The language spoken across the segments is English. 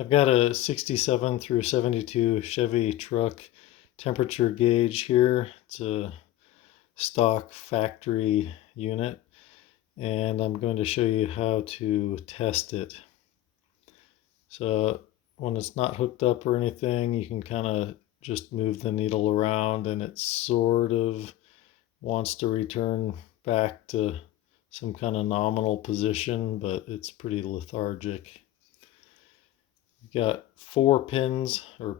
I've got a 67 through 72 Chevy truck temperature gauge here. It's a stock factory unit, and I'm going to show you how to test it. So when it's not hooked up or anything, you can kind of just move the needle around and it sort of wants to return back to some kind of nominal position, but it's pretty lethargic. You've got 4 pins or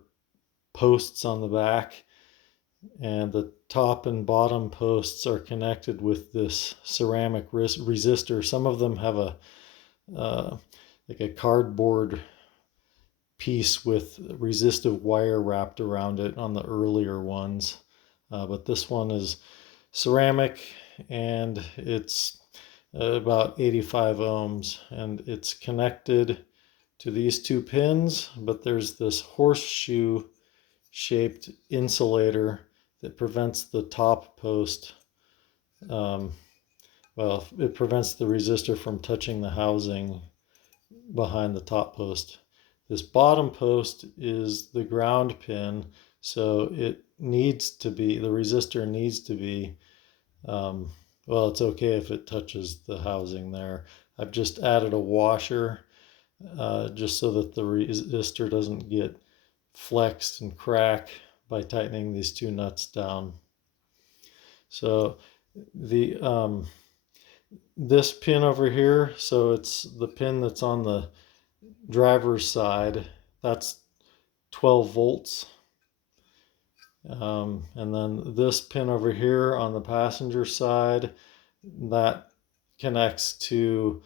posts on the back, and the top and bottom posts are connected with this ceramic resistor. Some of them have a like a cardboard piece with resistive wire wrapped around it on the earlier ones, but this one is ceramic, and it's about 85 ohms, and it's connected to these 2 pins, but there's this horseshoe shaped insulator that prevents the top post, well, it prevents the resistor from touching the housing behind the top post. This bottom post is the ground pin, so it needs to be, the resistor needs to be, well, it's okay if it touches the housing there. I've just added a washer just so that the resistor doesn't get flexed and crack by tightening these 2 nuts down. So the this pin over here, so it's the pin that's on the driver's side, that's 12 volts. And then this pin over here on the passenger side, that connects to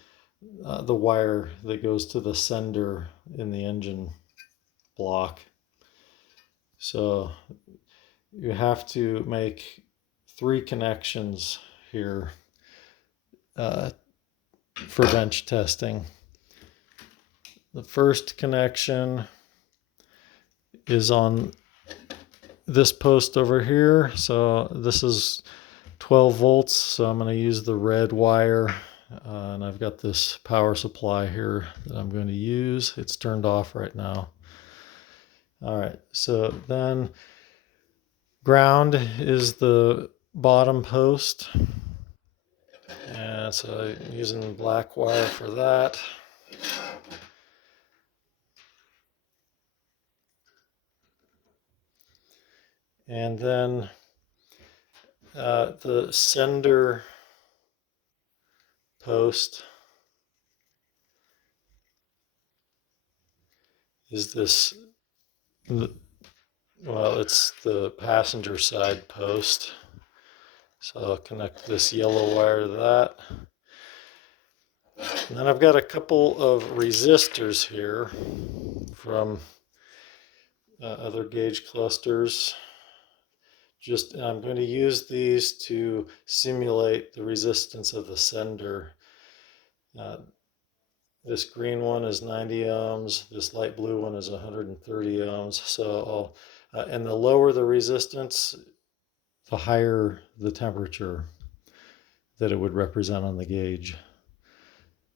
the wire that goes to the sender in the engine block. So you have to make 3 connections here for bench testing. The first connection is on this post over here. So this is 12 volts, so I'm going to use the red wire, and I've got this power supply here that I'm going to use. It's turned off right now. All right, so then ground is the bottom post, and so I'm using black wire for that. And then the sender post is this, well, it's the passenger side post. So I'll connect this yellow wire to that. And then I've got a couple of resistors here from other gauge clusters. I'm going to use these to simulate the resistance of the sender. This green one is 90 ohms. This light blue one is 130 ohms. So and the lower the resistance, the higher the temperature that it would represent on the gauge.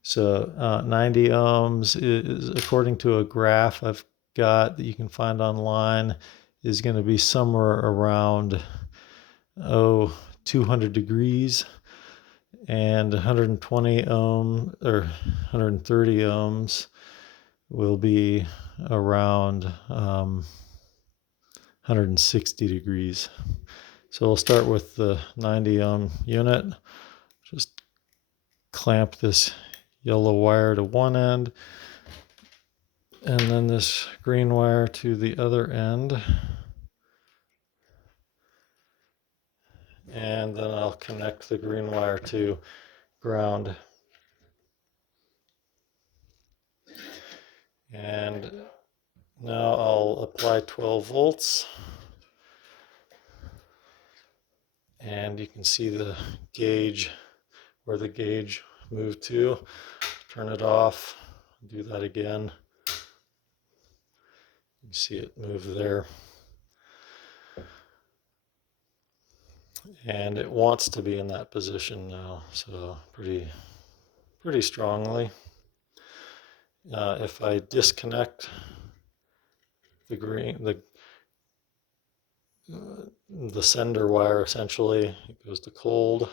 So 90 ohms is, according to a graph I've got that you can find online, is going to be somewhere around 200 degrees, and 120 ohm or 130 ohms will be around 160 degrees. So we'll start with the 90 ohm unit. Just clamp this yellow wire to one end, and then this green wire to the other end. And then I'll connect the green wire to ground. And now I'll apply 12 volts. And you can see the gauge, where the gauge moved to. Turn it off, do that again. You see it move there. And it wants to be in that position now, so pretty strongly. If I disconnect the sender wire, essentially it goes to cold,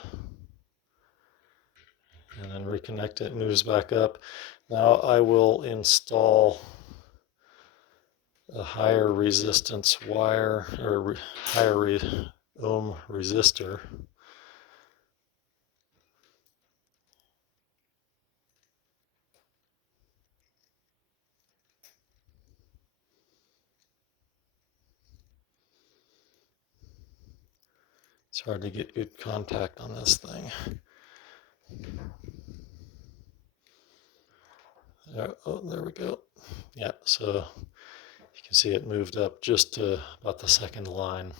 and then reconnect it, moves back up. Now I will install a higher resistance wire, or higher ohm resistor. It's hard to get good contact on this thing. There we go. Yeah, so you can see it moved up just to about the second line.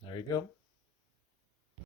There you go.